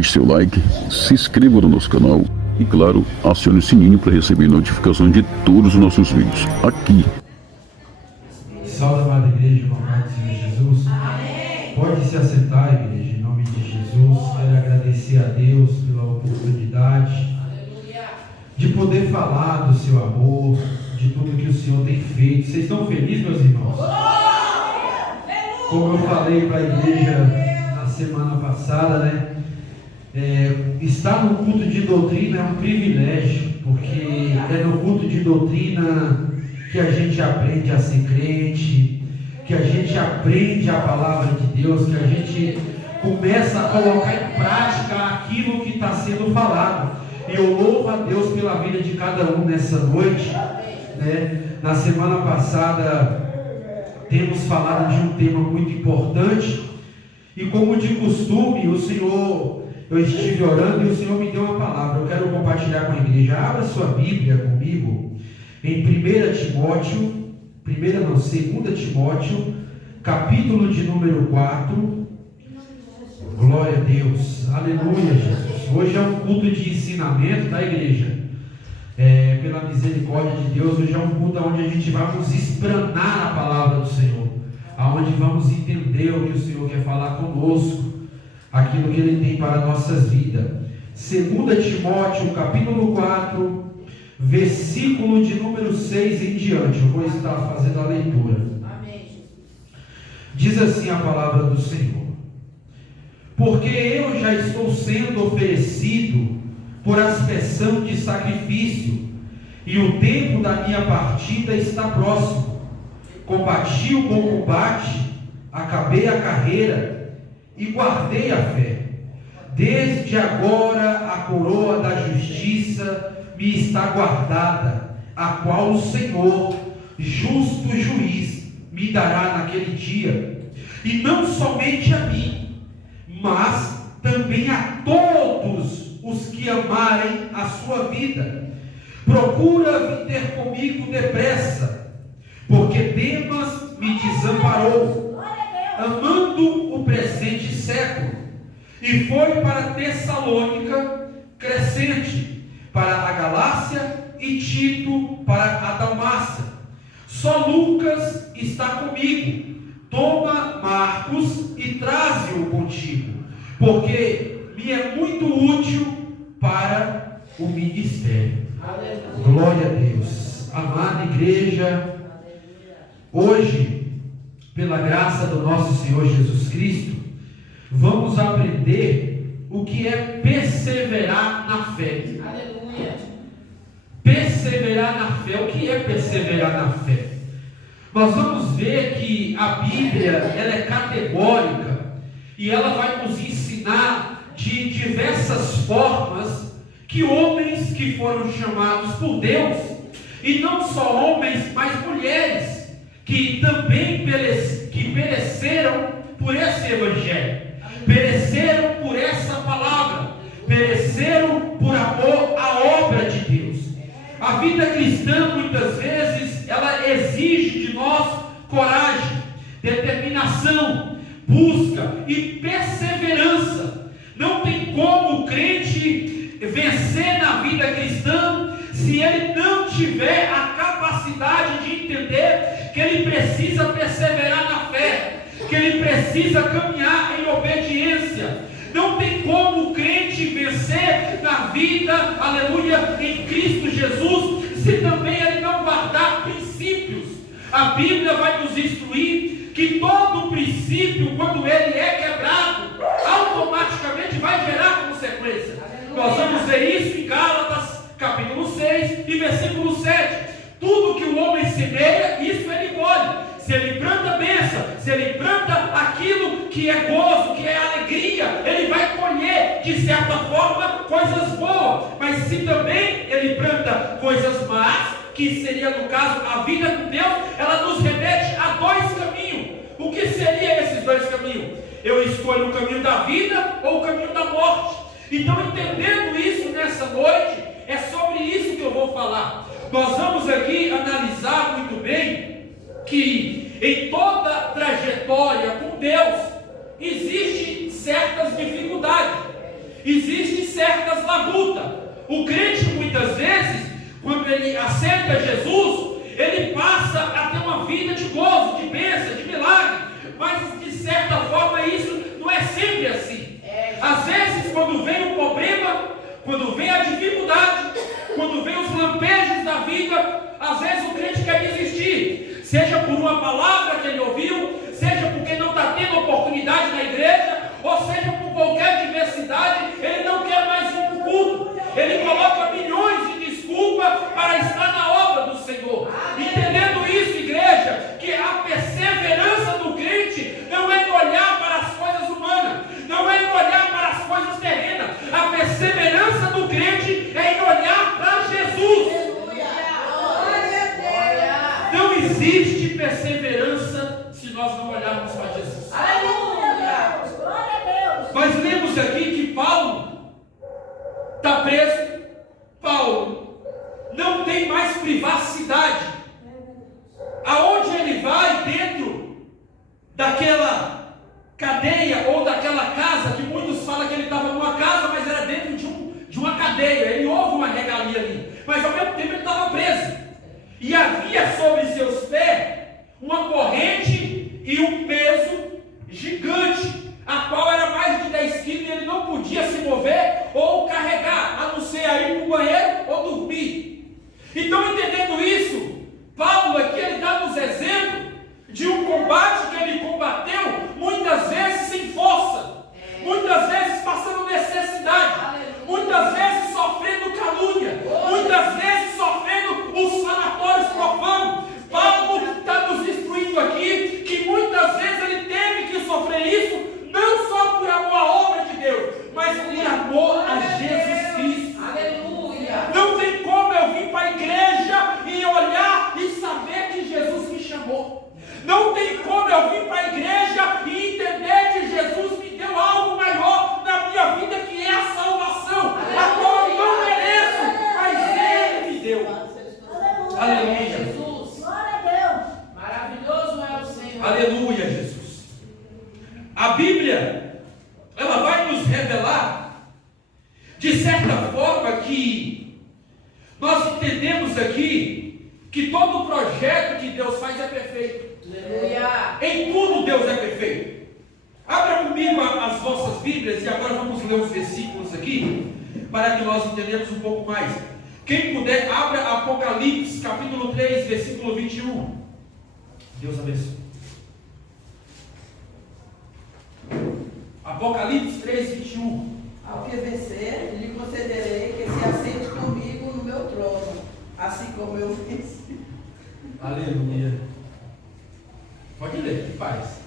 deixe seu like, se inscreva no nosso canal e, claro, acione o sininho para receber notificações de todos os nossos vídeos aqui. Salve, amada igreja, no nome do Senhor Jesus. Amém. Pode se assentar, igreja, em nome de Jesus. Quero agradecer a Deus pela oportunidade de poder falar do seu amor, de tudo que o Senhor tem feito. Vocês estão felizes, meus irmãos? Como eu falei para a igreja na semana passada, né? Estar no culto de doutrina é um privilégio, porque é no culto de doutrina que a gente aprende a ser crente, que a gente aprende a palavra de Deus, que a gente começa a colocar em prática aquilo que está sendo falado. E eu louvo a Deus pela vida de cada um nessa noite, né? Na semana passada temos falado de um tema muito importante, e como de costume, eu estive orando e o Senhor me deu uma palavra. Eu quero compartilhar com a igreja. Abra sua Bíblia comigo em 2 Timóteo, capítulo de número 4. Glória a Deus, aleluia, Jesus. Hoje é um culto de ensinamento da igreja. Pela misericórdia de Deus, hoje é um culto onde a gente vai nos espranar a palavra do Senhor, aonde vamos entender o que o Senhor quer falar conosco, aquilo que Ele tem para as nossas vidas. 2 Timóteo, capítulo 4, versículo de número 6 em diante. Eu vou estar fazendo a leitura. Amém. Diz assim a palavra do Senhor: porque eu já estou sendo oferecido por aspersão de sacrifício, e o tempo da minha partida está próximo. Combati o bom combate, acabei a carreira e guardei a fé. Desde agora a coroa da justiça me está guardada, a qual o Senhor, justo juiz, me dará naquele dia. E não somente a mim, mas também a todos os que amarem a sua vida. Procura vir ter comigo depressa, porque Demas me desamparou, amando o presente século, e foi para Tessalônica, Crescente para a Galácia e Tito para a Dalmácia. Só Lucas está comigo. Toma Marcos e traze-o contigo, porque me é muito útil para o ministério. Aleluia. Glória a Deus. Amada igreja, hoje, pela graça do nosso Senhor Jesus Cristo, vamos aprender o que é perseverar na fé. Aleluia. Perseverar na fé. O que é perseverar na fé? Nós vamos ver que a Bíblia, ela é categórica, e ela vai nos ensinar de diversas formas que homens que foram chamados por Deus, e não só homens, mas mulheres, que também pereceram por esse evangelho, pereceram por essa palavra, pereceram por amor à obra de Deus. A vida cristã, muitas vezes, ela exige de nós coragem, determinação, busca e perseverança. Não tem como o crente vencer na vida cristã se ele não tiver a capacidade de entender que ele precisa perseverar na fé, que ele precisa caminhar em obediência. Não tem como o crente vencer na vida, aleluia, em Cristo Jesus, se também ele não guardar princípios. A Bíblia vai nos instruir que todo princípio, quando ele é quebrado, automaticamente vai gerar consequência. Nós vamos ver isso em Gálatas, capítulo 6 e versículo 7. Tudo que o homem semeia, isso ele colhe. Se ele planta bênção, se ele planta aquilo que é gozo, que é alegria, ele vai colher, de certa forma, coisas boas. Mas se também ele planta coisas más, que seria no caso a vida com Deus, ela nos remete a dois caminhos. O que seria esses dois caminhos? Eu escolho o caminho da vida ou o caminho da morte. Então, entendendo isso nessa noite, é sobre isso que eu vou falar. Nós vamos aqui analisar muito bem que em toda trajetória com Deus existe certas dificuldades. existem certas labutas. O crente, muitas vezes, quando ele aceita Jesus, ele passa a ter uma vida de gozo, de bênção, de milagre. Mas, de certa forma, isso não é sempre assim. Às vezes, quando vem o problema, quando vem a dificuldade, quando vem os lampejos da vida, às vezes o crente quer desistir. Seja por uma palavra que ele ouviu, seja porque não está tendo oportunidade na igreja, ou seja por qualquer diversidade, ele não quer mais ir para o culto. Ele coloca milhões de desculpas para estar na obra do Senhor. Entendendo isso, igreja, que a perseverança do crente não é olhar para as coisas humanas, não é olhar para as coisas terrenas. A perseverança do crente é em olhar para Jesus. Não existe perseverança se nós não olharmos para Jesus. Nós lemos aqui que Paulo está preso. Paulo não tem mais privacidade. Aonde ele vai, dentro daquela cadeia ou daquela casa, que muitos falam que ele estava numa casa, mas era dentro de uma cadeia. Ele houve uma regalia ali, mas ao mesmo tempo ele estava preso. E havia sobre seus pés uma corrente e um peso gigante, a qual era mais de 10 quilos, e ele não podia se mover ou carregar, a não ser ir para o banheiro ou dormir. Então, entendendo isso, Paulo aqui ele dá nos exemplos de um combate que ele combateu, muitas vezes sem força, muitas vezes passando necessidade, muitas vezes sofrendo calúnia, muitas vezes sofrendo os falatórios profanos. Paulo está nos instruindo aqui que muitas vezes ele teve que sofrer isso, não só por amor à obra de Deus, mas por amor a Jesus Cristo. Aleluia. Não tem como eu vir para a igreja e olhar e saber que Jesus me chamou. Não tem como eu vir para a igreja e entender que Jesus me deu algo maior na minha vida, que é a salvação, a qual eu não mereço, mas Ele me deu. Aleluia, Jesus. Glória a Deus. Maravilhoso é o Senhor. Aleluia, Jesus. A Bíblia, ela vai nos revelar, de certa forma, que nós entendemos aqui que todo projeto que Deus faz é perfeito. Aleluia. Em tudo Deus é perfeito. Abra comigo as vossas Bíblias e agora vamos ler os versículos aqui, para que nós entendamos um pouco mais. Quem puder, abra Apocalipse, capítulo 3, versículo 21. Deus abençoe. Apocalipse 3, 21. Ao que vencer, lhe concederei que se assente comigo no meu trono, assim como eu venci. Aleluia. Pode ler, paz.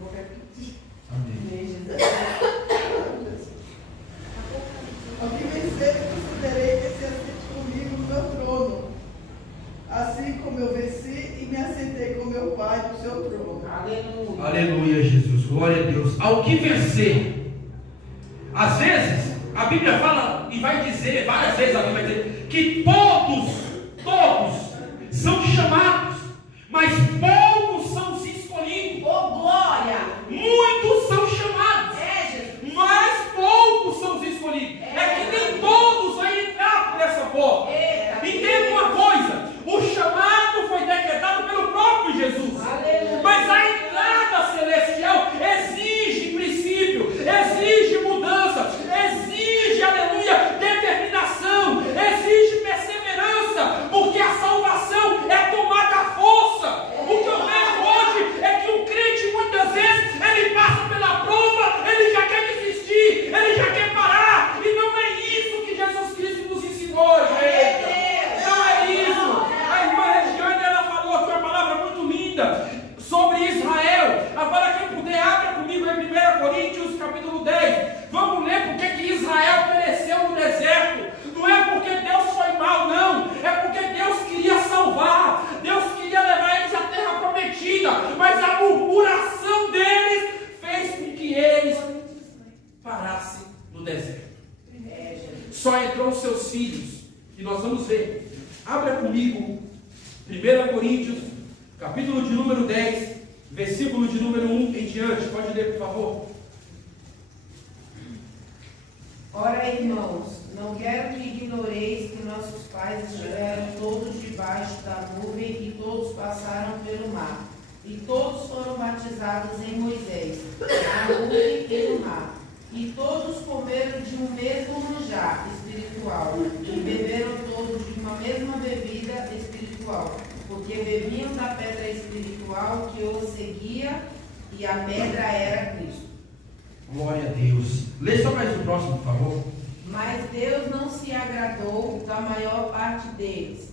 Vou repetir. Amém. Ao que vencer, lhe concederei que se assente comigo no meu trono, assim como eu venci e me assentei com meu Pai no seu trono. Aleluia. Aleluia, Jesus. Glória a Deus. Ao que vencer. Às vezes, a Bíblia fala e vai dizer, várias vezes a Bíblia vai dizer, que todos são chamados, mas poucos são os escolhidos. Oh, glória. Muitos são chamados, Jesus. mas poucos são os escolhidos. É que nem todos vão entrar por essa porta. Entenda uma coisa, o chamado foi decretado pelo próprio Jesus. Aleluia. Mas a entrada celestial exige princípio, exige mudança, exige, aleluia, determinação, exige perseverança, porque a salvação é tomada à força. O que eu vejo hoje é que o crente, muitas vezes, ele passa pela prova, ele já quer desistir, ele já quer parar, e não é isso que Jesus Cristo nos ensinou, gente. Não é isso. A irmã Regiane, ela falou aqui uma palavra muito linda sobre Israel. Agora quem puder, abra comigo em 1 Coríntios capítulo 10. Vamos ler porque que Israel pereceu no deserto. Não é porque Deus foi mal, não. É porque Deus queria salvar. Deus queria levar eles à terra prometida. Mas a murmuração deles fez com que eles parassem no deserto. Só entrou os seus filhos. E nós vamos ver. Abra comigo 1 Coríntios, capítulo de número 10, versículo de número 1 em diante. Pode ler, por favor. Ora, irmãos, não quero que ignoreis que nossos pais estiveram todos debaixo da nuvem e todos passaram pelo mar. E todos foram batizados em Moisés, na nuvem e no mar. E todos comeram de um mesmo manjar espiritual, e beberam todos de uma mesma bebida espiritual, porque bebiam da pedra espiritual que os seguia, e a pedra era Cristo. Glória a Deus. Lê só mais o próximo, por favor. Mas Deus não se agradou da maior parte deles,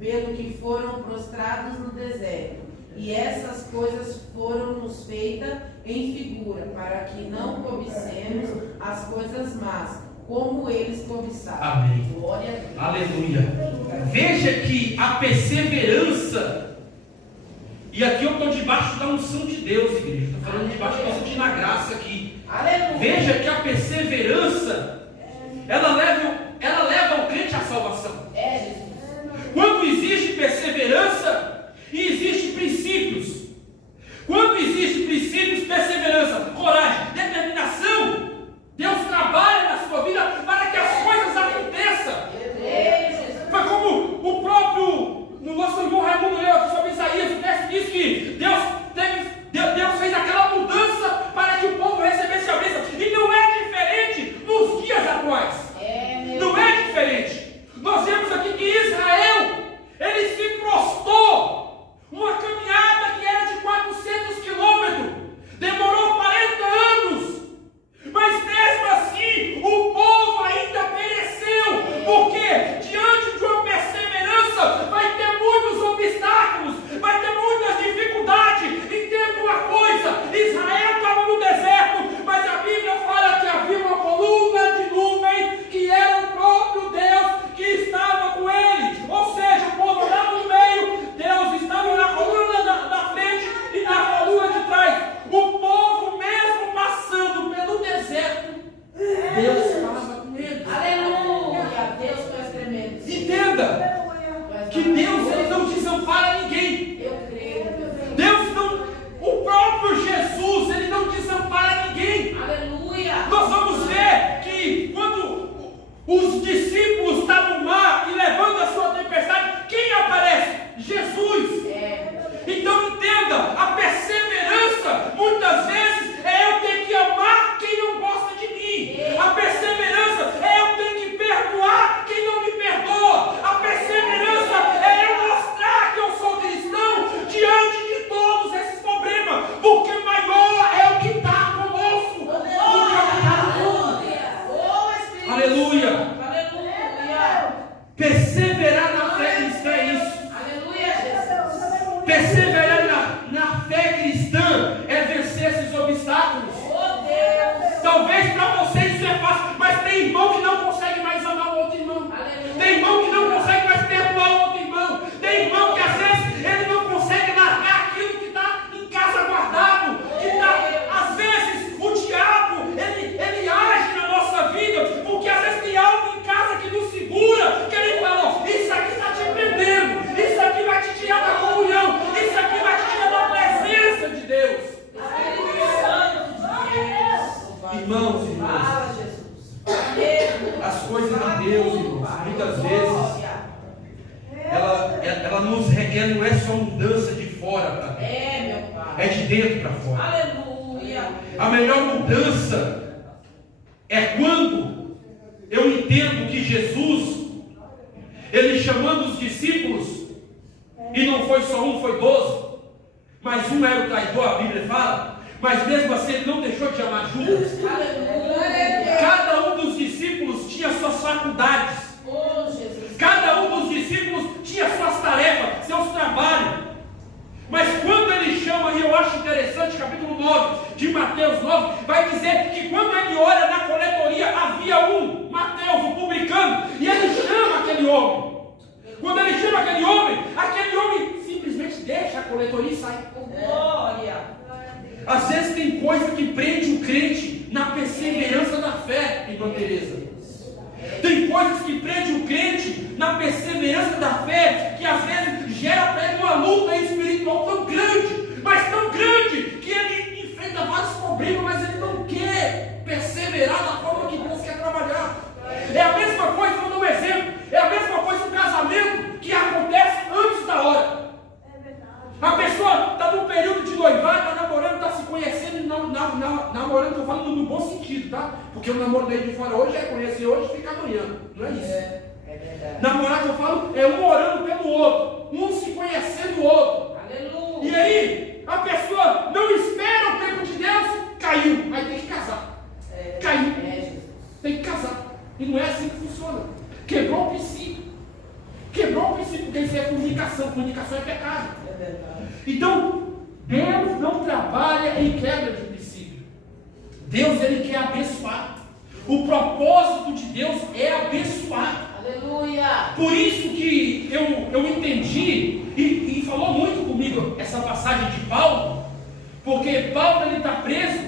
pelo que foram prostrados no deserto. E essas coisas foram-nos feitas em figura, para que não cobicemos as coisas más, como eles cobiçaram. Amém. Glória a Deus. Aleluia. Veja que a perseverança, e aqui eu estou debaixo da unção de Deus, igreja. Estou falando debaixo da unção na graça aqui. Aleluia. Veja que a perseverança, ela leva o crente à salvação. É, Jesus. Quando existe perseverança, e existem princípios. Quando existem princípios, perseverança, coragem, determinação, Deus trabalha na sua vida para que as coisas aconteçam. Foi como o próprio, no nosso irmão Raimundo leu aqui sobre Isaías, o texto diz que Deus fez aquela mudança para que o povo recebesse a bênção. E não é diferente nos dias atuais. Não é diferente. Nós vemos aqui que Israel, ele se prostou. Uma caminhada que era de 400 quilômetros, demorou 40 anos, mas mesmo assim o povo ainda pereceu, porque diante de uma perseverança vai ter muitos obstáculos, vai ter muitas dificuldades. Entenda uma coisa: Israel estava no deserto, mas a Bíblia fala que havia uma coluna de nuvem que era o próprio Deus que estava com ele, ou seja, o povo estava no meio, Deus estava na coluna da frente e na coluna de trás. O povo mesmo passando pelo deserto, Deus estava com eles. Aleluia. Deus, tu és tremendo. Entenda que Deus, ele não desampara ninguém. Eu creio. Deus não, o próprio Jesus, ele não desampara ninguém. Aleluia. Nós vamos ver que quando os discípulos estão no mar e levando a sua tempestade, quem aparece? Jesus. Então entenda, a perseverança muitas vezes é eu ter que amar quem não gosta de mim. A perseverança é eu ter que perdoar quem não me perdoa. A perseverança é eu mostrar que eu sou cristão diante de todos esses problemas, porque maior é o que está conosco do que o que está no mundo. Aleluia. Aleluia. Perseverar na fé cristã é isso. Aleluia, Jesus. Perseverar na fé cristã é vencer esses obstáculos. Oh, Deus. Talvez para você isso é fácil, mas tem irmão que não consegue mais amar o outro irmão. Aleluia. Tem irmão que não consegue mais perdoar o outro irmão. Tem irmão que às vezes ele não consegue largar aquilo que está em casa guardado. Que às vezes o diabo ele age na nossa vida, porque às vezes tem algo em casa que nos segura, que ele fala: ó, isso aqui está te prendendo, isso aqui vai te tirar da comunhão, isso aqui vai te tirar da presença de Deus. Irmãos, Fala, Jesus. as coisas de Deus, irmãos, muitas vezes ela nos requer, não é só mudança de fora para dentro, Meu Pai. é de dentro para fora. Aleluia. A melhor mudança é quando eu entendo que Jesus, ele chamando os discípulos, e não foi só um, foi 12, mas um era o traidor, a Bíblia fala, mas mesmo assim ele não deixou de amar Judas. Aleluia. Cada um dos discípulos tinha suas faculdades, Oh, Jesus. cada um dos discípulos tinha suas tarefas, seus trabalhos. Mas quando ele chama, e eu acho interessante, capítulo 9 de Mateus 9, vai dizer que quando ele olha na coletoria, havia um, Mateus, o publicano, e ele chama aquele homem. Quando ele chama aquele homem simplesmente deixa a coletoria e sai. Glória. Às vezes tem coisa que prende o crente na perseverança da fé, irmã Teresa. Tem coisas que prendem o crente na perseverança da fé, que às vezes gera para ele uma luta espiritual tão grande, mas tão grande, que ele enfrenta vários problemas, mas ele não quer perseverar da forma que Deus quer trabalhar. Porque o namoro daí de fora hoje é conhecer hoje e fica amanhã. Não é isso. É verdade. Namorar que eu falo é um orando pelo outro, um se conhecendo o outro. Aleluia. E aí, a pessoa não espera o tempo de Deus, caiu, aí tem que casar. Caiu, Jesus. tem que casar. E não é assim que funciona. Quebrou o princípio. Quebrou o princípio, porque isso é comunicação. Comunicação é pecado. É verdade. Então, Deus não trabalha em quebra de princípio. Deus, Ele quer abençoar. O propósito de Deus é abençoar. Aleluia. Por isso que eu entendi e falou muito comigo essa passagem de Paulo, porque Paulo ele está preso,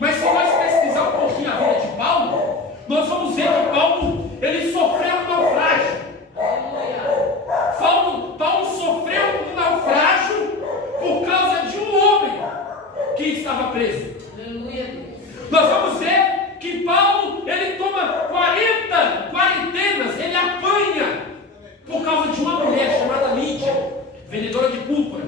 mas se nós pesquisar um pouquinho a vida de Paulo, nós vamos ver que Paulo ele sofreu um naufrágio. Paulo sofreu um naufrágio por causa de um homem que estava preso. Aleluia, Deus. Nós vamos ver que Paulo, ele toma 40 quarentenas, ele apanha por causa de uma mulher chamada Lídia, vendedora de púrpura.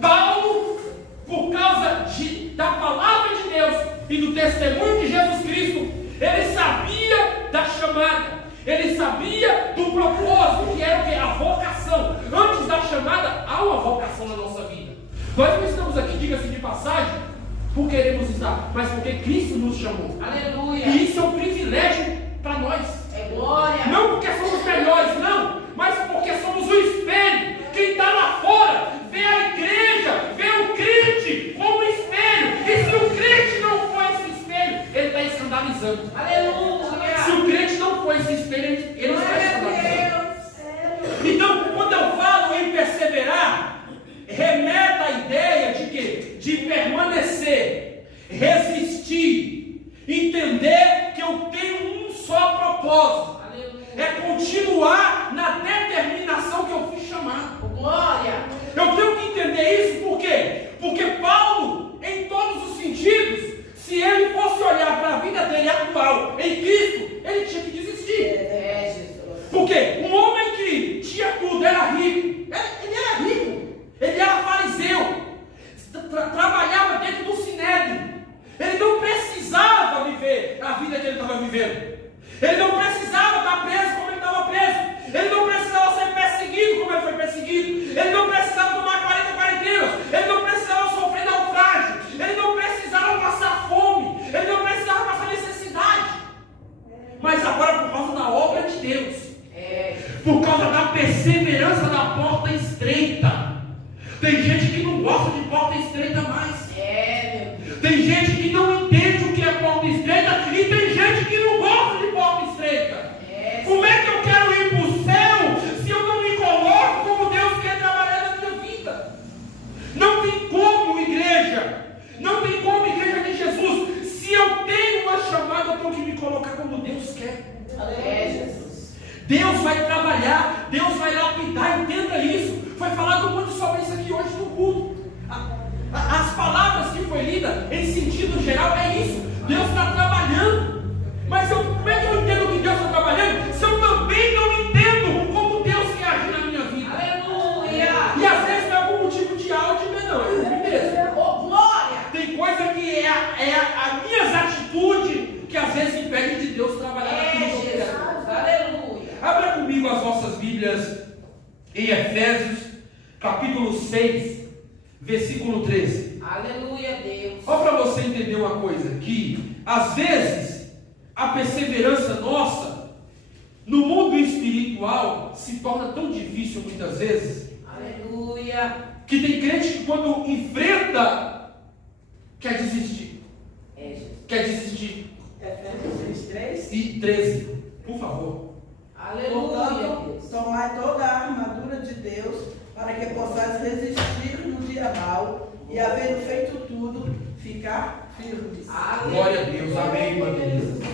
Paulo, por causa da palavra de Deus e do testemunho de Jesus Cristo, ele sabia da chamada, ele sabia do propósito, que era o quê? A vocação. Antes da chamada, há uma vocação na nossa vida. Nós não estamos aqui, diga-se de passagem, por queremos estar, mas porque Cristo nos chamou. Aleluia. E isso é um privilégio para nós. É glória. Não porque somos melhores, não, mas porque somos o espelho. Quem está lá fora vê a igreja, vê o crente como espelho. E se o crente não for esse espelho, ele está escandalizando. Aleluia. Se o crente não for esse espelho, ele está escandalizando. Então, quando eu falo em perseverar, remeta a ideia de quê? De permanecer, resistir, entender que eu tenho um só propósito. Aleluia. É continuar na determinação que eu fui chamado. Glória. Eu tenho que entender isso por quê? Porque Paulo, em todos os sentidos, se ele fosse olhar para a vida dele atual em Cristo, ele tinha que desistir. É, Jesus. Porque um homem que tinha tudo, era rico, ele era rico, ele era fariseu, trabalhava dentro do sinédrio, ele não precisava viver a vida que ele estava vivendo, ele não precisava estar preso como ele estava preso, ele não precisava ser perseguido como ele foi perseguido, ele não precisava tomar 40 quarentenas, ele não precisava sofrer naufrágio, ele não precisava passar fome, ele não precisava passar necessidade, mas agora por causa da obra de Deus, por causa da perseverança da porta estreita. Tem gente que não gosta de porta estreita mais. Tem gente que não entende o que é porta estreita e tem gente que não gosta de porta estreita. Como é que eu quero ir para o céu se eu não me coloco como Deus quer trabalhar na minha vida? Não tem como, igreja. Não tem como, igreja de Jesus. Se eu tenho uma chamada, eu tenho que me colocar como Deus quer. Jesus. Deus vai trabalhar, Deus vai lapidar, entenda isso. Foi falado muito sobre isso aqui hoje no culto. As palavras que foi lida, em sentido geral, é isso. Deus está trabalhando. Mas como é que eu entendo que Deus está trabalhando se eu também não entendo como Deus quer agir na minha vida? Aleluia. E às vezes não é algum motivo de áudio, não, é comigo mesmo. Oh, glória. Tem coisa que é as minhas atitudes que às vezes impedem de Deus trabalhar naquilo que eu quero. Aleluia. Abra comigo as vossas Bíblias em Efésios, capítulo 6, versículo 13. Aleluia, Deus. Só para você entender uma coisa, que às vezes a perseverança nossa no mundo espiritual se torna tão difícil muitas vezes, Aleluia. que tem crente que quando enfrenta quer desistir. Quer desistir. Efésios 6:3. E 13, por favor. Aleluia, Portanto, Deus. tomai toda a armadura de Deus, para que possais resistir no dia mau, e havendo feito tudo, ficar firmes. Glória a Deus, amém, Evangelista.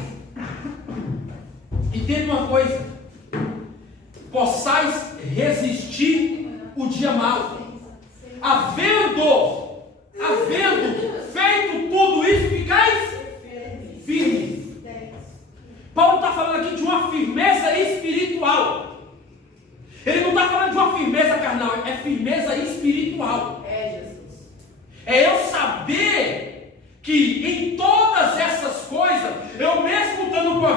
Entenda uma coisa: possais resistir o dia mau, havendo feito tudo isso, ficais firmes. Paulo está falando aqui de uma firmeza espiritual. Ele não está falando de uma firmeza carnal, é firmeza espiritual. Jesus. É eu saber que em todas essas coisas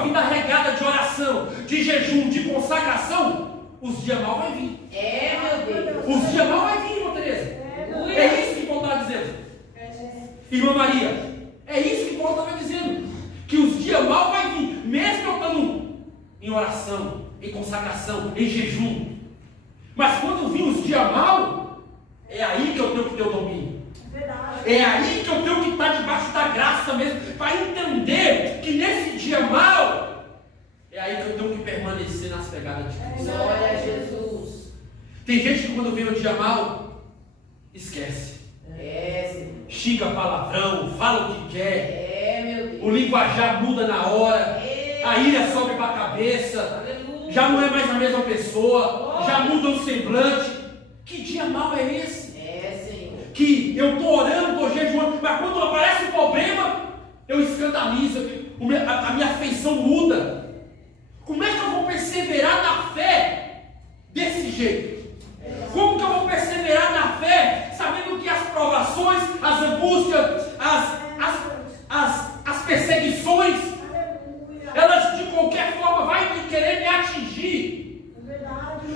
vida regada de oração, de jejum, de consagração, os dias mal vai vir. Meu Deus. Os dias mal vai vir, irmã Tereza. É isso que Paulo está dizendo. Irmã Maria, é isso que Paulo estava dizendo. Que os dias mal vai vir, mesmo eu estando em oração, em consagração, em jejum. Mas quando vir os dias mal, é aí que eu tenho que ter o domínio. É aí que eu tenho que estar debaixo da graça mesmo, para entender que nesse dia mal, é aí que eu tenho que permanecer nas pegadas de Cristo. Glória a Jesus. Tem gente que quando vem o dia mal, esquece. Senhor. Xinga palavrão, fala o que quer. Meu Deus. O linguajar muda na hora. A ira sobe para a cabeça. Aleluia. Já não é mais a mesma pessoa. Já muda o semblante. Que dia mal é esse? Senhor. Que eu estou orando, estou jejuando, mas quando aparece o problema, eu escandalizo, a minha afeição muda. Como é que eu vou perseverar na fé desse jeito? Como que eu vou perseverar na fé, sabendo que as provações, as angústias, as perseguições, elas de qualquer forma vão querer me atingir?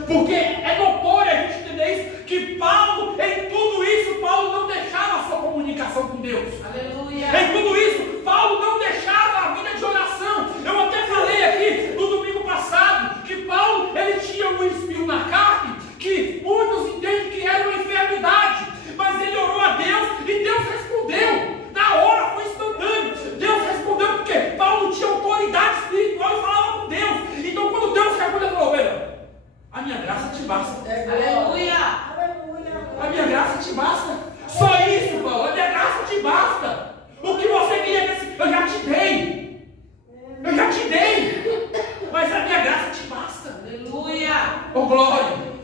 Porque é notório a gente entender isso, que Paulo, em tudo isso, Paulo não deixava a sua comunicação com Deus. Aleluia. Em tudo isso, Paulo não deixava a vida de oração. Eu até falei aqui no domingo passado, que Paulo, ele tinha um espinho na carne, que muitos entendem que era uma enfermidade, mas ele orou a Deus, e Deus respondeu. Na hora foi instantâneo. Deus respondeu porque Paulo tinha autoridade espiritual e falava com Deus. Então quando Deus respondeu, ele falou: olha, a minha graça te basta. Aleluia. A minha graça te basta. Só isso, Paulo. A minha graça te basta. O que você queria nesse, eu já te dei. Eu já te dei. Mas a minha graça te basta. Aleluia. Ô glória.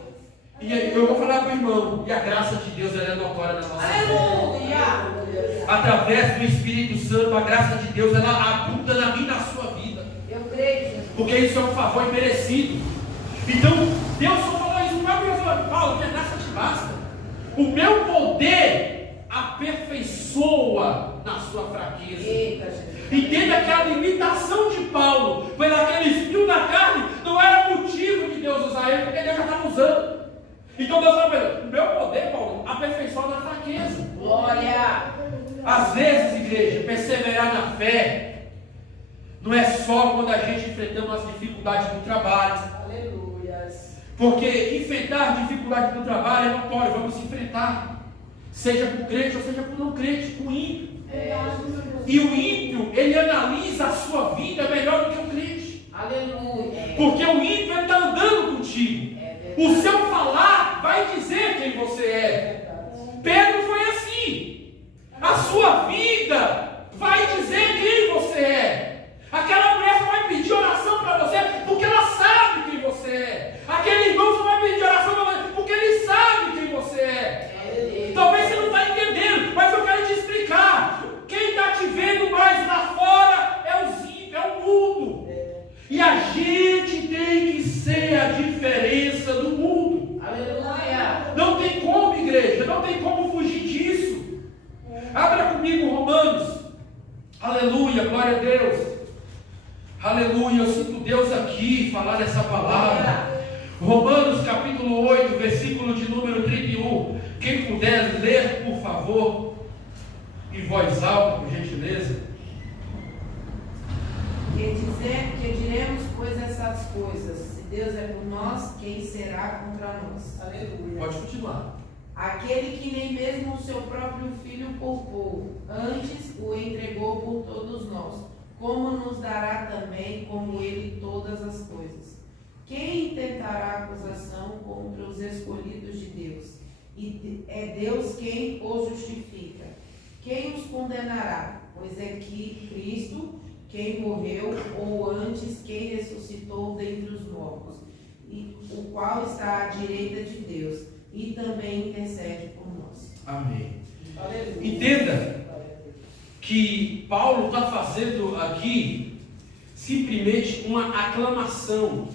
E eu vou falar para o irmão. E a graça de Deus, ela é notória na nossa vida. Aleluia. Através do Espírito Santo, a graça de Deus, ela abunda na minha e na sua vida. Eu creio, Jesus. Porque isso é um favor imerecido. Então, Deus só falou isso para mim. Falou: Paulo, minha graça te basta. O meu poder aperfeiçoa na sua fraqueza. Eita, Jesus. Entenda que a limitação de Paulo, pelo aquele espinho na carne, não era motivo de Deus usar ele, porque Deus já estava usando. Então Deus falou para ele: o meu poder, Paulo, aperfeiçoa na fraqueza. Glória. Às vezes, igreja, perseverar na fé não é só quando a gente enfrentamos as dificuldades do trabalho. Aleluias. Porque enfrentar dificuldades do trabalho é notório, vamos enfrentar. Seja com crente ou seja com não crente, com ímpio. E o ímpio, ele analisa a sua vida melhor do que o crente. Aleluia. Porque o ímpio, ele está andando contigo. O seu falar vai dizer quem você é. Pedro foi assim. A sua vida vai dizer quem você é. Aquela mulher só vai pedir oração para você porque ela sabe quem você é. Aquele irmão só vai pedir oração para você porque ele sabe quem você é. Talvez você não está entendendo, mas eu quero te explicar. Quem está te vendo mais lá fora é os ímpios, é o mundo. E a gente tem que ser a diferença do mundo. Aleluia. Não tem como, igreja, não tem como fugir disso. Abra comigo Romanos. Aleluia, glória a Deus. Aleluia, eu sinto Deus aqui falar essa palavra. Romanos capítulo 8, versículo de número 31. Quem puder ler, por favor, em voz alta, por gentileza. Que diremos, pois, essas coisas? Se Deus é por nós, quem será contra nós? Aleluia. Pode continuar. Aquele que nem mesmo o seu próprio filho poupou, antes o entregou por todos nós, como nos dará também como ele todas as coisas? Quem intentará acusação contra os escolhidos de Deus? E é Deus quem os justifica. Quem os condenará? Pois é que Cristo, quem morreu, ou antes quem ressuscitou dentre os mortos, e o qual está à direita de Deus, e também intercede por nós. Amém. Aleluia. Entenda que Paulo está fazendo aqui simplesmente uma aclamação,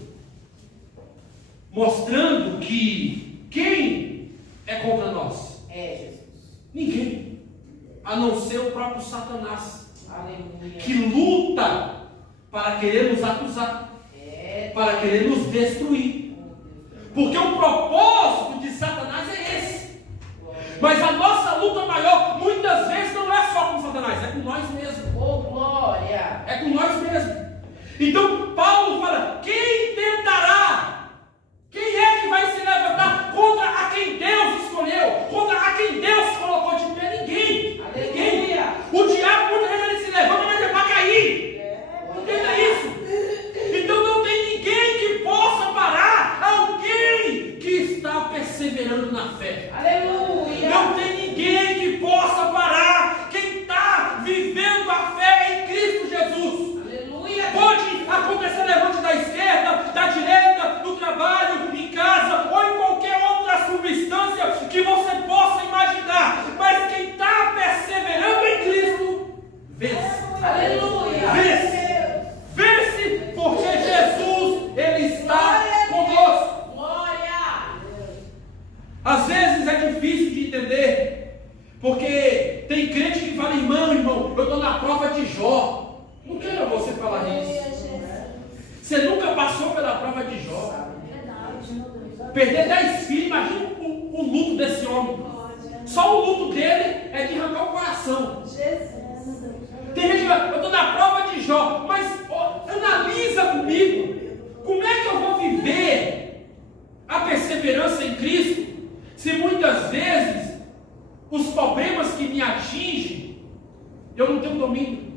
mostrando que quem é contra nós? É Jesus. Ninguém, a não ser o próprio Satanás, Aleluia. que luta para querer nos acusar, para querer nos destruir. Porque o propósito de Satanás é esse. Mas a nossa luta maior, muitas vezes, não é só com Satanás, é com nós mesmos. Oh, glória! É com nós mesmos. Então, Paulo fala: quem tentará? Quem é que vai se levantar contra a quem Deus escolheu? Contra a quem Deus colocou de pé? Ninguém. Ninguém. O diabo, muitas vezes, ele se levanta, mas é para cair. Entenda isso. Então, não tem ninguém que possa parar alguém que está perseverando na fé. Aleluia! Não tem ninguém que possa parar quem está vivendo a fé em Cristo Jesus. Aleluia! Pode acontecer levante da esquerda, da direita, no trabalho, em casa ou em qualquer outra substância que você possa imaginar, mas quem está perseverando em Cristo, vence. Aleluia! Vence! Vence, porque Jesus, Ele está conosco. Glória! Às vezes é difícil de entender, porque tem crente que fala: irmão, eu estou na prova de Jó. Não quero você falar isso. Você nunca passou pela prova de Jó. Perder 10 filhos, imagina o luto desse homem. Só o luto dele é de arrancar o coração. Tem gente que fala: eu estou na prova de Jó. Mas analisa comigo, como é que eu vou viver a perseverança em Cristo, se muitas vezes os problemas que me atingem, eu não tenho domínio.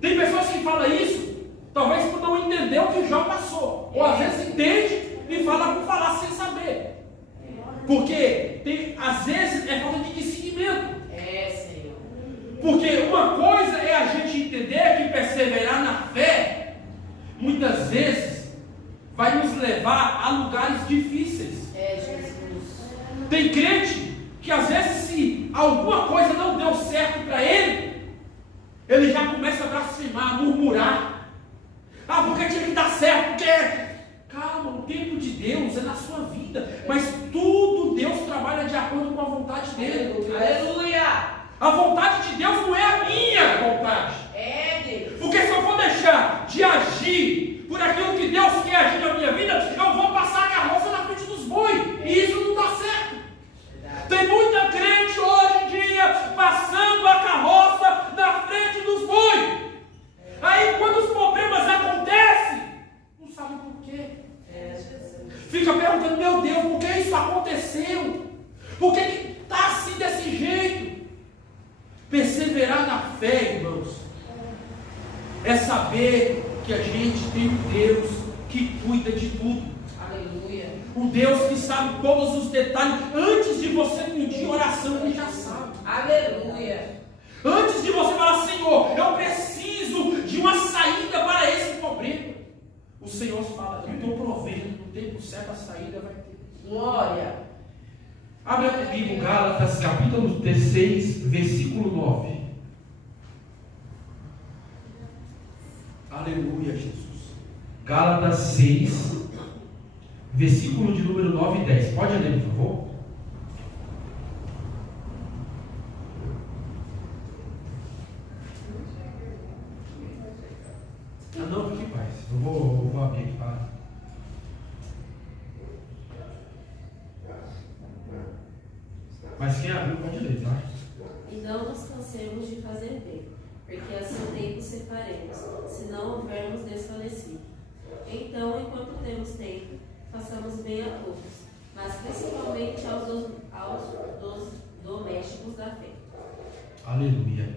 Tem pessoas que falam isso, talvez por não entender o que Jó passou, ou às vezes entende e fala por falar sem saber, porque às vezes é falta de discernimento. Senhor. Porque uma coisa é a gente entender que perseverar na fé, muitas vezes, vai nos levar a lugares difíceis. Jesus. Tem crente que às vezes, se alguma coisa não deu certo para ele já começa a blasfemar, a murmurar. Porque tinha que dar certo, porque... Calma, o tempo de Deus é na sua vida, mas tudo Deus trabalha de acordo com a vontade dele. Aleluia! A vontade de Deus não é a minha vontade. Deus. Porque se eu for deixar de agir por aquilo que Deus quer agir na minha vida, eu vou passar a carroça na frente dos bois. E isso não dá certo. Tem muita crente hoje em dia passando a carroça na frente dos bois. Aí quando os problemas acontecem, não sabe por quê. Fica perguntando: meu Deus, por que isso aconteceu? Por que está assim desse jeito? Perseverar na fé, irmãos, é saber que a gente tem um Deus que cuida de tudo. Aleluia. Um Deus que sabe todos os detalhes. Antes de você pedir oração, Ele já sabe. Aleluia. Antes de você falar: Senhor, eu preciso de uma saída para esse problema, o Senhor fala: eu estou provendo, no tempo certo a saída vai ter. Glória. Abra comigo Gálatas capítulo 6, versículo 9. Aleluia, Jesus. Gálatas 6, versículo de número 9 e 10. Pode ler, por favor? Não, fique em paz. Eu vou abrir aqui para... Mas quem abriu pode ler, tá? E não nos cansemos de fazer bem, porque a seu tempo separemos, se não houvermos desfalecido. Então, enquanto temos tempo, façamos bem a todos, mas principalmente aos dos domésticos da fé. Aleluia.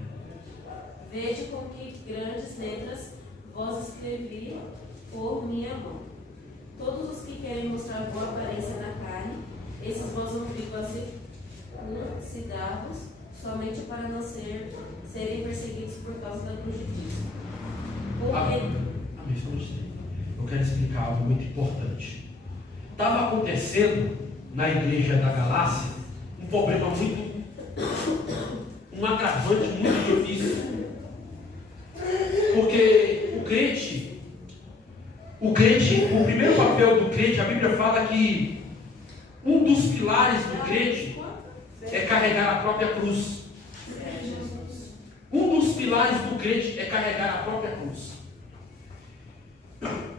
Vede com que grandes letras vós escrevi por minha mão. Todos os que querem mostrar boa aparência na carne, esses vós obrigo a circuncidar-vos somente para não serem perseguidos por causa da cruz de Cristo. Eu quero explicar algo muito importante. Estava acontecendo na igreja da Galácia um problema um agravante muito difícil. Porque o primeiro papel do crente, a Bíblia fala que um dos pilares do crente é carregar a própria cruz. Um dos pilares do crente é carregar a própria cruz.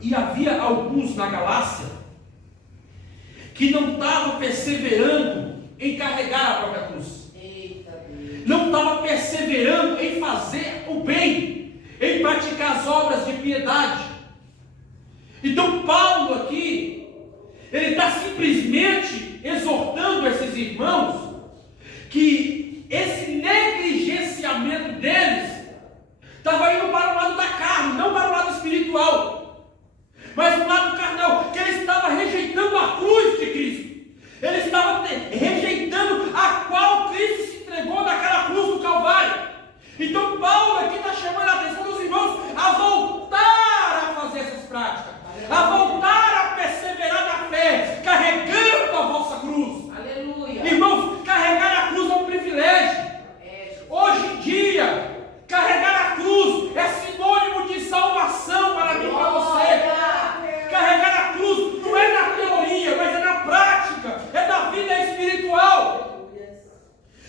E havia alguns na Galácia que não estavam perseverando em carregar a própria cruz. Não estavam perseverando em fazer o bem, em praticar as obras de piedade. Então Paulo aqui, ele está simplesmente exortando esses irmãos que esse negligenciamento deles estava indo para o lado da carne, não para o lado espiritual, mas para o lado carnal, que ele estava rejeitando a cruz de Cristo. Ele estava rejeitando a qual Cristo se entregou naquela cruz do Calvário. Então Paulo aqui está chamando a atenção dos irmãos a voltar a fazer essas práticas, a voltar a perseverar na fé, carregando a vossa cruz. Aleluia. Irmãos, carregar a cruz é um privilégio. Hoje em dia, carregar a cruz é sinônimo de salvação para mim e para você. Carregar a cruz não é na teoria, mas é na prática, é na vida espiritual.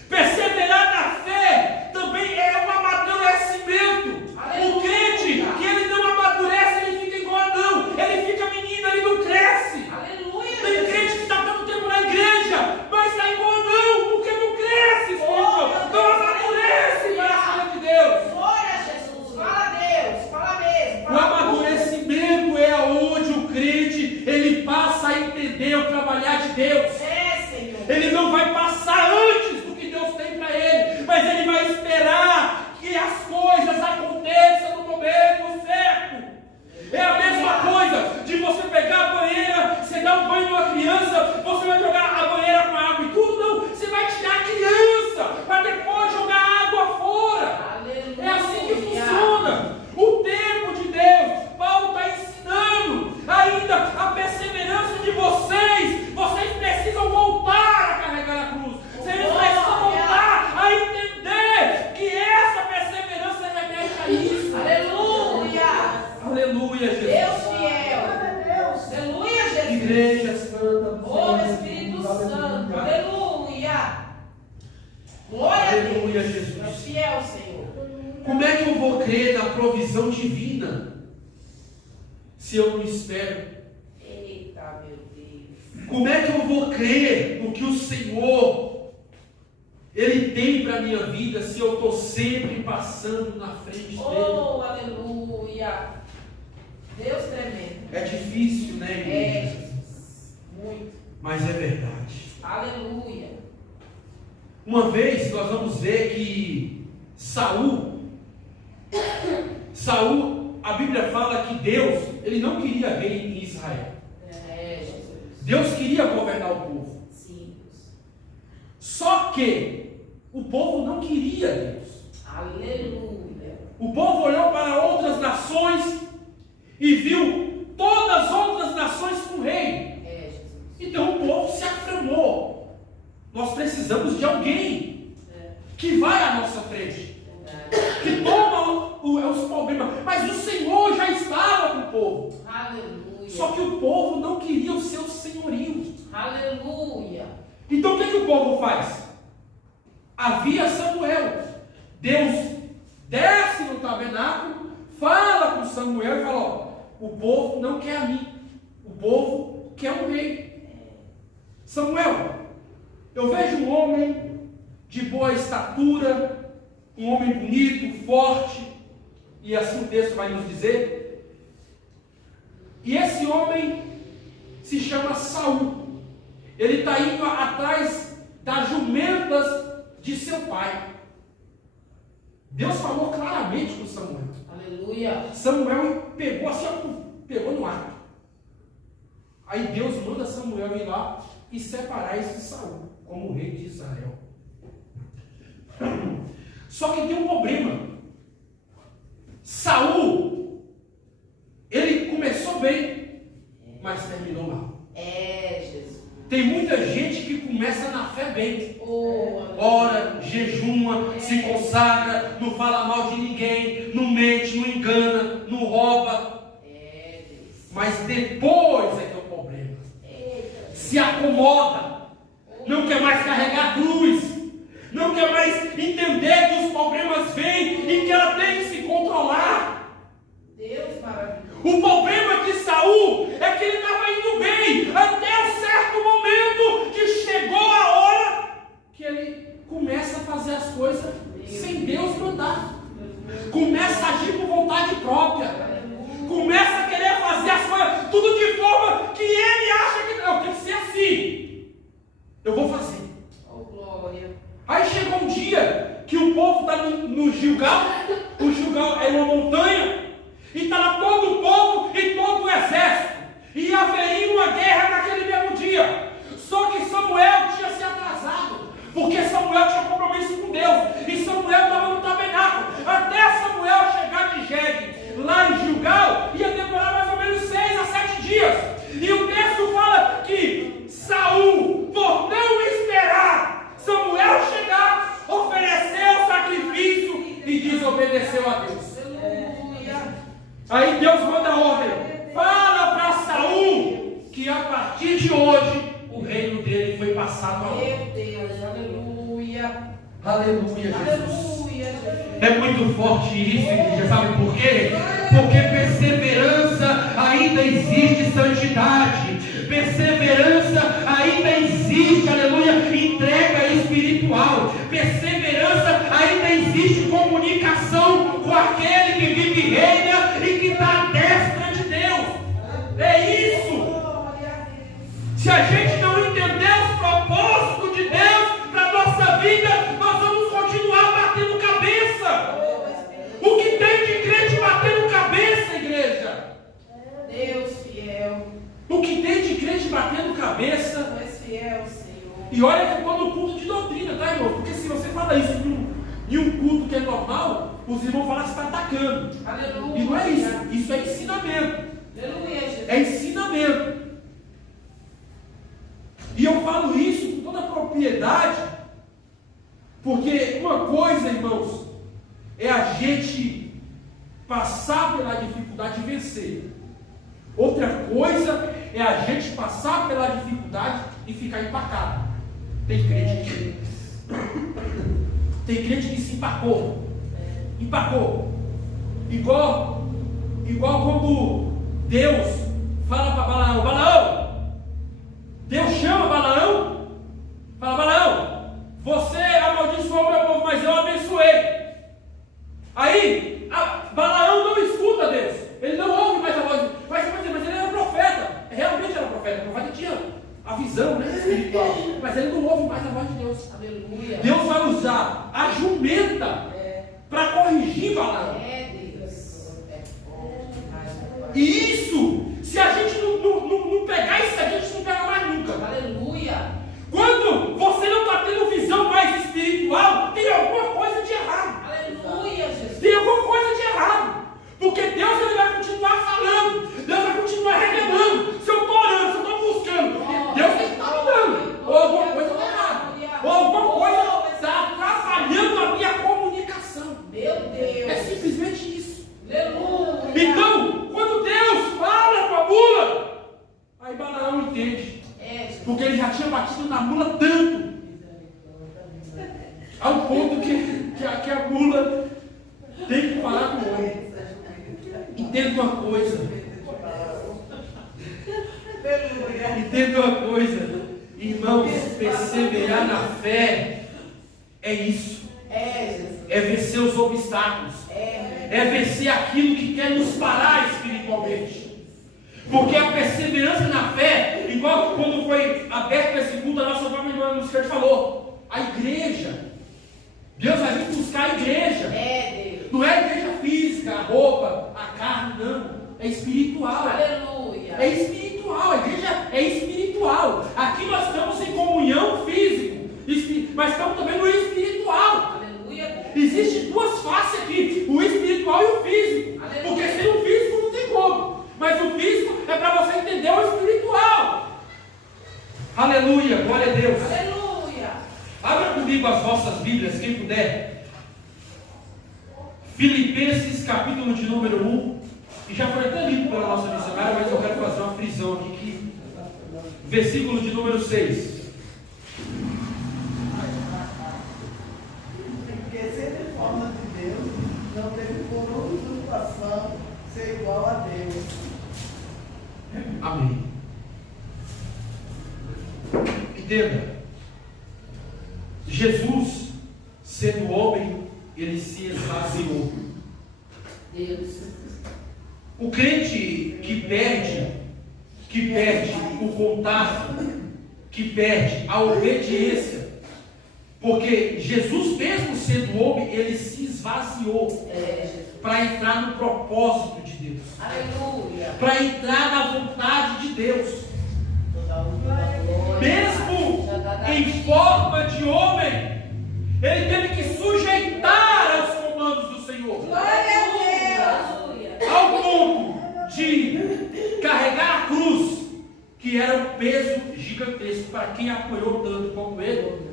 Perseverar na fé também é um amadurecimento. O crente que ele não amadurece, ele fica igual anão, ele fica menino, ele não cresce. Aleluia. Tem crente que está tanto tempo na igreja, mas está igual anão, porque não cresce, Senhor. Não amadurece para a filha de Deus. Glória a Jesus. Fala a Deus. Fala mesmo. O amadurecimento é aonde o crente ele passa a entender o trabalhar de Deus. Senhor. Ele não vai passar antes do que Deus tem para ele, mas ele vai esperar que as coisas aconteçam no momento certo. É a mesma coisa de você pegar a banheira, você dá um banho numa criança, você vai jogar a banheira com água e tudo, não, você vai tirar a criança para depois jogar água fora. Aleluia. É assim que funciona o tempo de Deus. Paulo está ensinando ainda a perseverança de vocês. Vocês precisam voltar a carregar a cruz. Vocês precisam voltar a entender que essa perseverança remete a isso. Aleluia. Aleluia, Jesus. Deus fiel. Aleluia, Jesus. Igreja Santa. Oh, Espírito Santo. Aleluia. Glória a Aleluia, Deus. Jesus. É fiel, Senhor. Como é que eu vou crer na provisão divina se eu não espero? Eita, meu Deus. Como é que eu vou crer no que o Senhor Ele tem para a minha vida se eu estou sempre passando na frente dele? Oh, aleluia. Deus tremendo. É difícil, né, É, igreja? Jesus. Muito. Mas é verdade. Aleluia. Uma vez nós vamos ver que Saul, a Bíblia fala que Deus, ele não queria rei em Israel. É, Jesus. Deus queria governar o povo. Sim. Só que o povo não queria Deus. Aleluia. O povo olhou para outras nações e viu todas as outras nações com rei. É, Jesus. Então o povo se afirmou. Nós precisamos de alguém que vai à nossa frente, que toma os problemas. Mas o Senhor já estava com o povo. Aleluia. Só que o povo não queria o seu senhorio. Aleluia. Então o que o povo faz? Havia Samuel. Deus desce no tabernáculo, fala com Samuel e fala: ó, o povo não quer a mim, o povo quer um rei. Samuel, eu vejo um homem de boa estatura, um homem bonito, forte, e assim o texto vai nos dizer. E esse homem se chama Saul. Ele está indo atrás das jumentas de seu pai. Deus falou claramente com Samuel. Aleluia. Samuel pegou assim, pegou no ar. Aí Deus manda Samuel ir lá e separar esse Saul como rei de Israel. Só que tem um problema. Saul, ele começou bem, mas terminou mal. É, Jesus. Tem muita gente que começa na fé bem. Oh, Ora, jejuma, se consagra, não fala mal de ninguém, não mente, não engana, não rouba. é, Deus. Mas depois é que é o problema. Eita. Se acomoda, não quer mais carregar a cruz, não quer mais entender que os problemas vêm e que ela tem que se controlar. Deus maravilhoso. O problema que de hoje, o reino dele foi passado a outro. Meu Deus, aleluia. Aleluia, Jesus. Aleluia, Jesus. É muito forte isso, igreja. Sabe por quê? Porque perseverança ainda existe santidade. Perseverança ainda existe, aleluia, entrega espiritual. Perseverança ainda existe comunicação com aquele que vive e reina e que está à destra de Deus. É isso. Se a gente não entender os propósitos de Deus para a nossa vida, nós vamos continuar batendo cabeça. O que tem de crente batendo cabeça, igreja? Deus fiel. O que tem de crente batendo cabeça? Tu és fiel, Senhor. E olha que eu estou no culto de doutrina, tá, irmão? Porque se você fala isso em um culto que é normal, os irmãos falam que você está atacando. Aleluia. E não é isso. Isso é ensinamento. Aleluia, Jesus. É ensinamento. E eu falo isso com toda a propriedade, porque uma coisa, irmãos, é a gente passar pela dificuldade e vencer. Outra coisa é a gente passar pela dificuldade e ficar empacado. Tem crente que se empacou. Empacou. Igual quando Deus fala para Balaão: Balaão, Deus chama Balaão, fala: Balaão, você amaldiçoou o meu povo, mas eu abençoei. Aí, Balaão não escuta Deus, ele não ouve mais a voz. Mas ele era profeta, realmente era profeta, o profeta tinha a visão, né, espiritual, mas ele não ouve mais a voz de Deus. Aleluia. Deus vai usar a jumenta para corrigir Balaão. Deus. E isso, se a gente não pegar isso aqui, a gente não pega mais nunca. Aleluia. Quando você não está tendo visão mais espiritual, tem alguma coisa de errado. Aleluia, Jesus. Tem alguma coisa de errado. Porque Deus, ele vai continuar falando. Deus vai continuar revelando. Se eu estou orando, se eu estou buscando, Deus está me dando. Ou alguma coisa está errada. Ou alguma coisa está atrapalhando a minha comunicação. Meu Deus. É simplesmente isso. Aleluia. Então, quando Deus fala com a mula, aí Balaão entende. Porque ele já tinha batido na mula tanto, ao ponto que a mula tem que parar com o homem. Entenda uma coisa. Entenda uma coisa. Irmãos, perseverar na fé é isso. É vencer os obstáculos. É vencer aquilo que quer nos parar espiritualmente. Porque a perseverança na fé, igual quando foi aberto esse culto, a nossa própria irmã Luciana falou, a igreja, Deus vai vir buscar a igreja. Deus. Não é a igreja física, a roupa, a carne, não. É espiritual. Aleluia. É espiritual, a igreja é espiritual. Aqui nós estamos em comunhão físico, mas estamos também no espiritual. Aleluia. Existem duas faces aqui, o espiritual e o físico. Aleluia. Porque sem o físico não tem como. Mas o físico é para você entender o espiritual. Aleluia, glória a Deus. Aleluia. Abra comigo as vossas Bíblias, quem puder. Filipenses, capítulo de número 1. E já foi até lido pela nossa missionária, mas eu quero fazer uma frisão aqui. Versículo de número 6. Porque sempre forma de Deus, não teve por usurpação ser igual a Deus. Amém. Entenda. Jesus, sendo homem, ele se esvaziou. Deus. O crente que perde o contato, que perde a obediência, porque Jesus mesmo sendo homem, ele se esvaziou para entrar no propósito de Deus. Aleluia. Para entrar na vontade de Deus. Mesmo em forma de homem, ele teve que sujeitar aos comandos do Senhor. Glória a Deus. Ao ponto de carregar a cruz, que era um peso gigantesco. Para quem apoiou tanto como ele,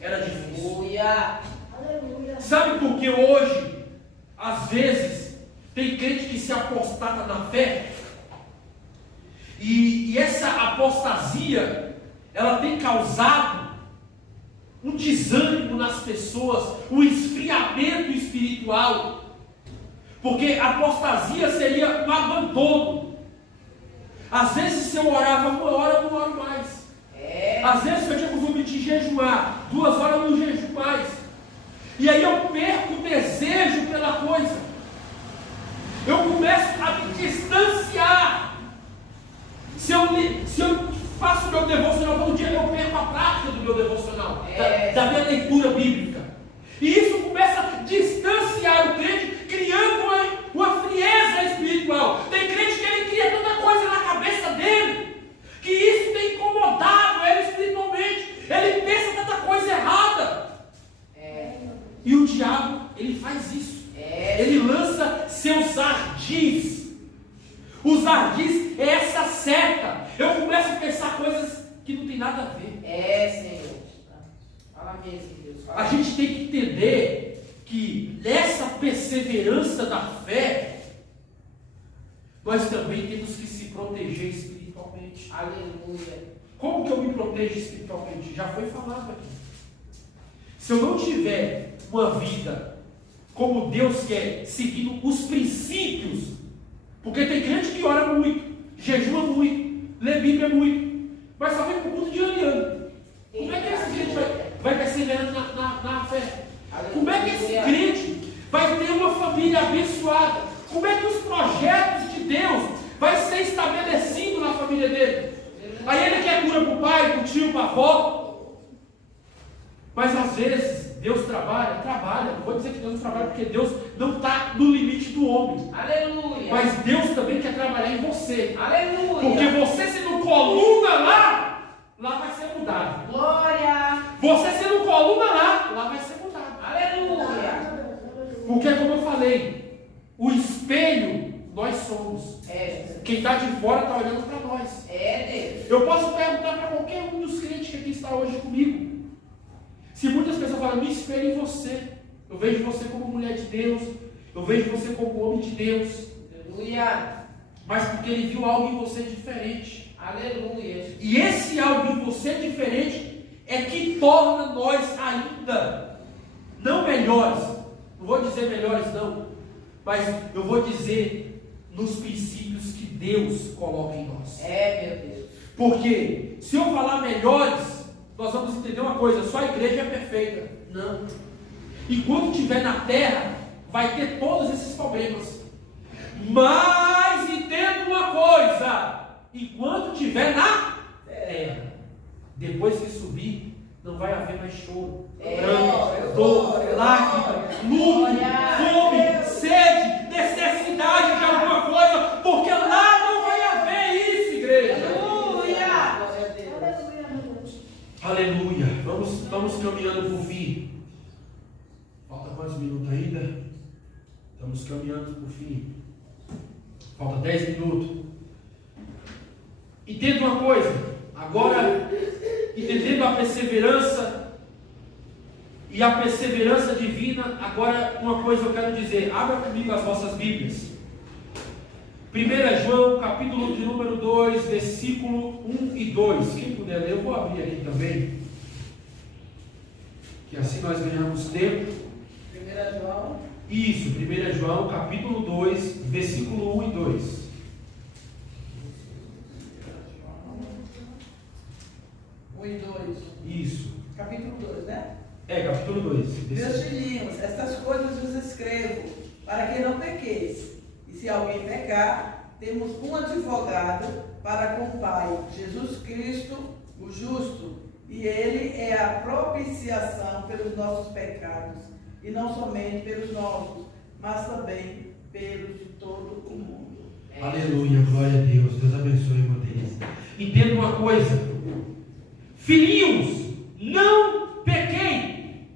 era difícil. Aleluia. Sabe por que hoje, às vezes, tem crente que se apostata na fé? E essa apostasia, ela tem causado um desânimo nas pessoas, um esfriamento espiritual, porque apostasia seria um abandono. Às vezes, se eu orava 1 hora, eu não oro mais. Às vezes, eu tinha costume de jejuar 2 horas, eu não jejuo mais. E aí eu perco o desejo pela coisa. Eu começo a me distanciar. Se eu faço o meu devocional todo dia, eu perco a prática do meu devocional, da minha leitura bíblica. E isso começa a distanciar o crente, criando uma frieza espiritual. Tem crente que ele cria tanta coisa na cabeça dele, que isso tem incomodado ele espiritualmente. Ele pensa tanta coisa errada. E o diabo, ele faz isso. Ele lança seus ardis. Os ardis é essa seta. Eu começo a pensar coisas que não tem nada a ver. Senhor. Fala mesmo, Deus. A gente tem que entender que nessa perseverança da fé, nós também temos que se proteger espiritualmente. Aleluia. Como que eu me protejo espiritualmente? Já foi falado aqui. Se eu não tiver uma vida como Deus quer, seguindo os princípios, porque tem crente que ora muito, jejua muito, lê Bíblia muito, mas só vem para o culto de ano. Como é que esse crente vai perseverando na fé? Como é que esse crente vai ter uma família abençoada? Como é que os projetos de Deus vai ser estabelecido na família dele? Aí ele quer cura para o pai, para o tio, para a avó. Mas às vezes Deus trabalha. Não vou dizer que Deus não trabalha, porque Deus não está no limite do homem. Aleluia. Mas Deus também quer trabalhar em você. Aleluia. Porque você sendo coluna lá vai ser mudado. Glória. Você sendo coluna lá vai ser mudado. Aleluia. Porque como eu falei, o espelho nós somos. Quem está de fora está olhando para nós. Deus. Eu posso perguntar para qualquer um dos crentes que aqui está hoje comigo. Se muitas pessoas falam, me espelho em você. Eu vejo você como mulher de Deus. Eu vejo você como homem de Deus. Aleluia. Mas porque ele viu algo em você diferente. Aleluia. E esse algo em você diferente é que torna nós ainda não melhores. Não vou dizer melhores não. Mas eu vou dizer nos princípios que Deus coloca em nós. Meu Deus. Porque se eu falar melhores, nós vamos entender uma coisa, só a igreja é perfeita. Não. Enquanto estiver na terra, vai ter todos esses problemas. Mas entenda uma coisa, enquanto estiver na terra, depois que subir, não vai haver mais choro, pranto, dor, lágrima, luto, fome, sede, necessidade de alguma coisa, porque lá não vai haver isso, igreja. Aleluia. Vamos caminhando para o fim. Falta quantos minutos ainda? Estamos caminhando para o fim. Falta 10 minutos. Entenda uma coisa. Agora, entendendo a perseverança e a perseverança divina, agora uma coisa eu quero dizer. Abra comigo as vossas Bíblias. 1 João, capítulo de número 2, versículo 1 e 2. Quem puder ler, eu vou abrir aqui também. Que assim nós ganhamos tempo. 1 João. Isso, 1 João, capítulo 2, versículo 1 e 2. 1 e 2. Isso. Capítulo 2, né? Capítulo 2. Meus filhinhos, estas coisas vos escrevo, para que não pequeis. E se alguém pecar, temos um advogado para com o Pai, Jesus Cristo, o justo, e ele é a propiciação pelos nossos pecados, e não somente pelos nossos, mas também pelos de todo o mundo. Aleluia, glória a Deus. Deus abençoe, irmã Denise. Entenda uma coisa. Filhinhos, não pequem.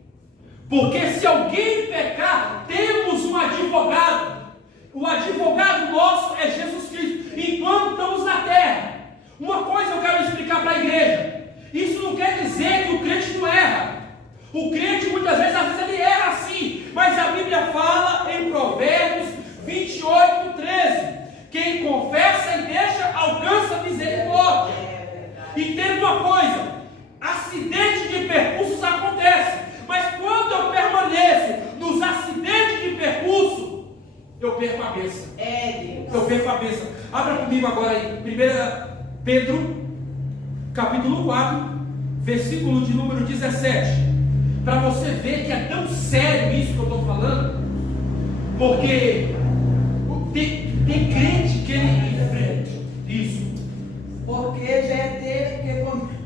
Porque se alguém pecar, temos um advogado. O advogado nosso é Jesus Cristo. Enquanto estamos na terra. Uma coisa eu quero explicar para a igreja. Isso não quer dizer que o crente não erra. O crente muitas vezes, às vezes ele erra sim. Mas a Bíblia fala em Provérbios 28, 13. Quem confessa e deixa, alcança misericórdia. agora em 1 Pedro, capítulo 4, versículo de número 17, para você ver que é tão sério isso que eu estou falando, porque tem crente que ele enfrenta isso. Porque já é dele que começa.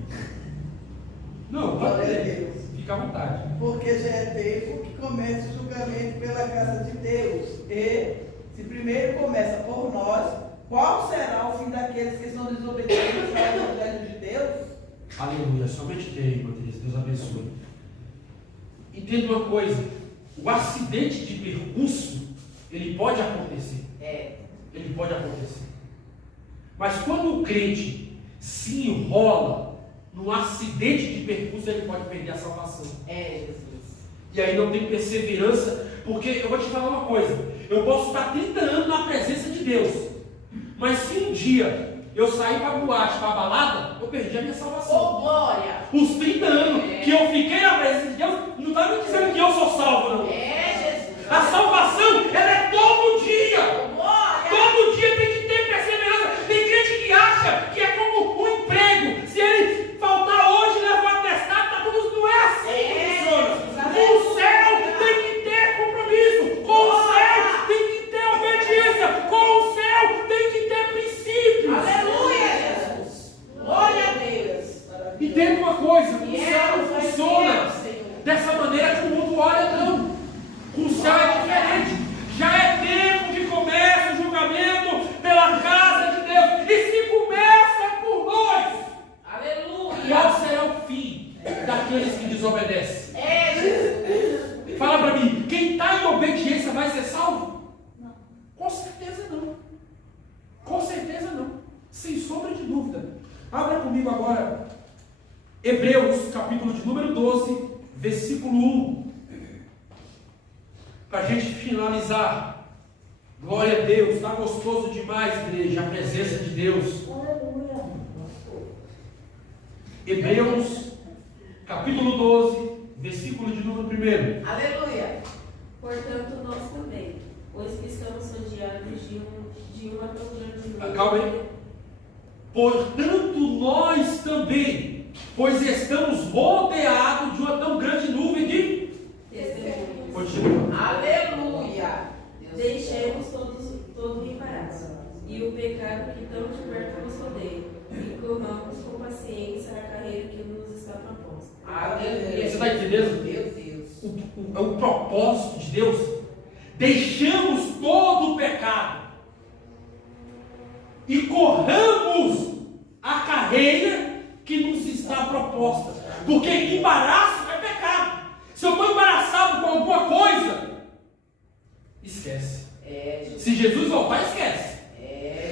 Não, pode ler. Fica à vontade. Porque já é tempo que começa o julgamento pela casa de Deus. E, se primeiro começa por nós, qual será o fim daqueles que são desobedientes ao Evangelho de Deus? Aleluia, somente tem, Matheus. Deus abençoe. Entenda uma coisa: o acidente de percurso, ele pode acontecer. Ele pode acontecer. Mas quando o crente se enrola num acidente de percurso, ele pode perder a salvação. Jesus. E aí não tem perseverança, porque eu vou te falar uma coisa: eu posso estar 30 anos na presença de Deus, mas se um dia eu sair para boate, para balada, eu perdi a minha salvação. Oh, glória! Os 30 anos que eu fiquei na presença de Deus, não está me dizendo que eu sou salvo, não. Jesus. A salvação, ela é todo dia. Glória! Todo dia tem que ter perseverança. Tem crente que acha que é como um emprego. Se ele faltar hoje, leva um atestado, tá tudo. Não é assim que funciona. Com o céu tem que ter compromisso. Com o céu tem que ter obediência. Com o céu tem que ter princípios. Aleluia, Jesus! Glória a Deus! Entenda uma coisa: com o E céu não vai funciona ser, Senhor. dessa maneira que o mundo olha, não. Com o céu é diferente. Já é tempo que começa o julgamento pela casa de Deus. E se começa por nós, Aleluia! qual será o fim daqueles que desobedecem? Jesus! Fala para mim, quem está em obediência vai ser salvo? Não. Com certeza não. Com certeza não. Sem sombra de dúvida. Abra comigo agora Hebreus, capítulo de número 12, versículo 1. Para a gente finalizar. Glória a Deus. Está gostoso demais, igreja, a presença de Deus. Hebreus, capítulo 12, versículo de número 1. Aleluia! Portanto, nós também, pois que estamos rodeados de uma tão grande nuvem. Calma aí. Portanto, nós também, pois estamos rodeados de uma tão grande nuvem de Testemunhas. Continua. Aleluia! Deixemos todo o embaraço e o pecado que tão de perto nos rodeia, e corramos com paciência a carreira que nos está proposta. Aleluia! Você está entendendo? Meu Deus! O propósito de Deus. Deixamos todo o pecado e corramos a carreira que nos está proposta. Porque embaraço é pecado. Se eu estou embaraçado com alguma coisa, esquece. Se Jesus voltar, esquece.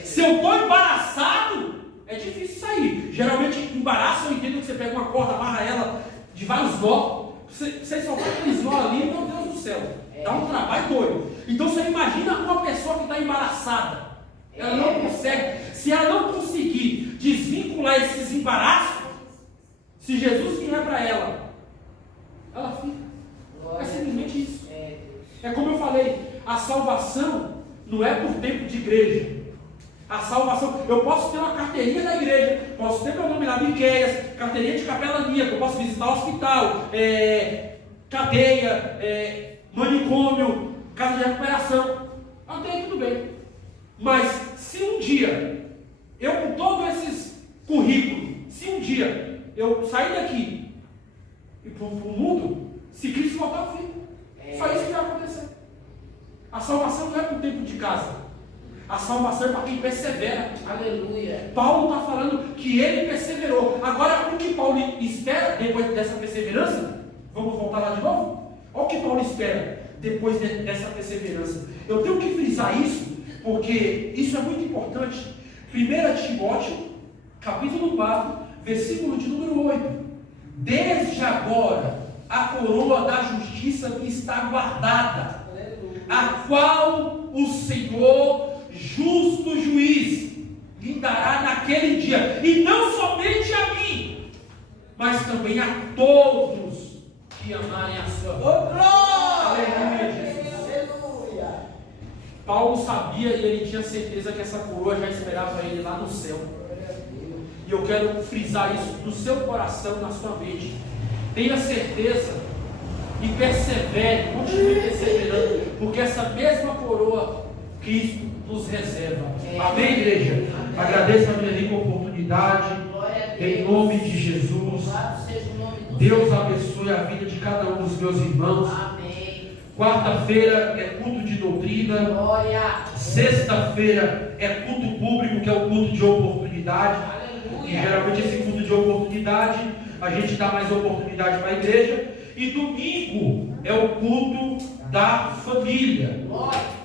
Se eu estou embaraçado, é difícil sair. Geralmente, embaraço, eu entendo que você pega uma corda, amarra ela de vários nós. Você só vai aqueles nós ali, meu Deus do céu. Dá um trabalho doido. Então você imagina uma pessoa que está embaraçada. Ela não consegue. Se ela não conseguir desvincular esses embaraços, se Jesus vier para ela, ela fica. É simplesmente isso. É como eu falei, a salvação não é por tempo de igreja. A salvação, eu posso ter uma carteirinha da igreja, posso ter meu nome lá, Miqueias, carteirinha de capelania, que eu posso visitar hospital, cadeia, manicômio, casa de recuperação. Até aí tudo bem. Mas se um dia, eu com todos esses currículos, se um dia eu sair daqui e para o mundo, se Cristo voltar, eu fico. Só isso que vai acontecer. A salvação não é para o tempo de casa. A salvação é para quem persevera. Aleluia! Paulo está falando que ele perseverou. Agora, o que Paulo espera depois dessa perseverança? Vamos voltar lá de novo? Olha o que Paulo espera depois dessa perseverança. Eu tenho que frisar isso, porque isso é muito importante. 1 Timóteo, capítulo 4, versículo de número 8. Desde agora, a coroa da justiça me está guardada, a qual o Senhor, justo juiz, lhe dará naquele dia, e não somente a mim, mas também a todos que amarem a sua Oh, glória! Aleluia, Jesus. Aleluia! Paulo sabia e ele tinha certeza que essa coroa já esperava ele lá no céu. E eu quero frisar isso no seu coração, na sua mente. Tenha certeza e persevere, continue perseverando, porque essa mesma coroa Cristo nos reserva. Amém, igreja? Agradeço a minha rica oportunidade, em nome de Jesus. Deus abençoe a vida de cada um dos meus irmãos. Quarta-feira é culto de doutrina. Sexta-feira é culto público, que é o culto de oportunidade. E geralmente esse culto de oportunidade, a gente dá mais oportunidade para a igreja. E domingo é o culto da família.